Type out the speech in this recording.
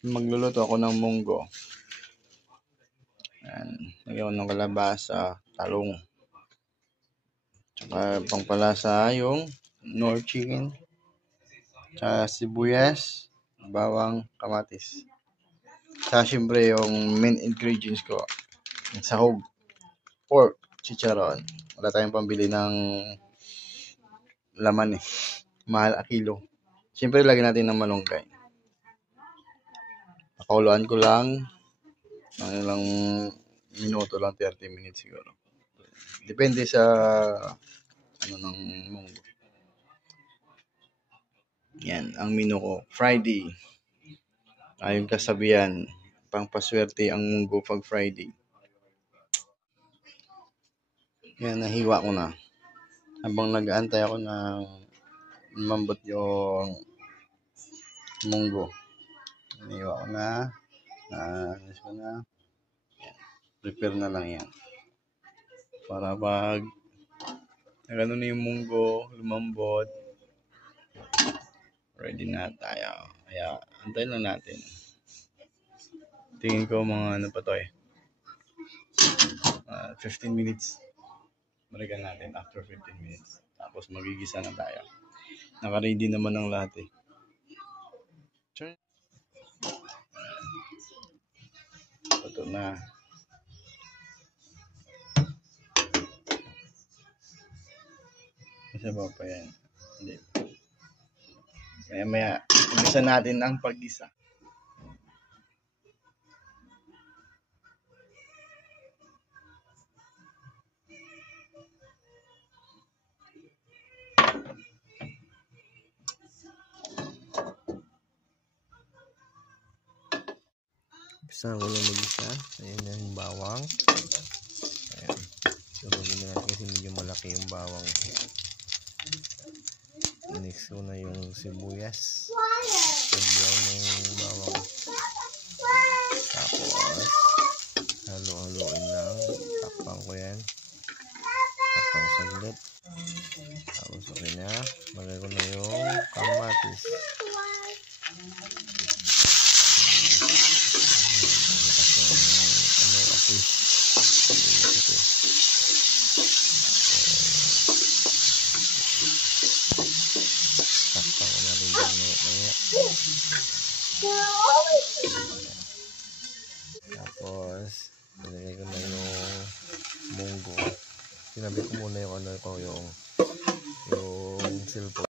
Magluluto ako ng munggo. Ayan. Lagyan ko ng kalabasa, talong. Tsaka pangpalasa yung nor chicken. Tsaka sibuyas, bawang, kamatis. Tsaka syempre yung main ingredients ko. Sahog, pork, chicharon. Wala tayong pambili ng laman eh. Mahal a kilo. Syempre lagyan natin ng malunggay. Pakuluan ko lang ng ilang minuto lang, 30 minutes siguro. Depende sa ano ng munggo. Yan, ang menu ko. Friday. Ayon kasabihan, pangpaswerte ang munggo pag Friday. Yan, nahiwa ko na. Habang nag-aantay ako na lumambot yung munggo. Nahiwa ko na. Alis ko na. Yan. Prepare na lang yan. Para pag nagano na yung munggo, lumambot, ready na tayo. Kaya, antayin lang natin. Tingin ko mga ano pa to eh. 15 minutes. Balikan natin after 15 minutes. Tapos magigisa na tayo. Naka-ready naman ang lahat eh. Ito na. Isa pa yan. Hindi. Maya umpisa natin ang paggisa. Umpisa ko na mag-isa. Ayan na yung bawang. Ayan. Surugin na natin kasi medyo malaki yung bawang. Next ko na yung sibuyas. Pag-brown na yung bawang. Tapos halo-haloin lang. Takpan ko yan. Takpan ko saglit. Tapos okay na. Lagay ko na yung kamatis. Takpan ko na rin yung maya. Tapos nilagay ko na yung munggo. Sinabi ko muna yung ano ko, yung cellphone.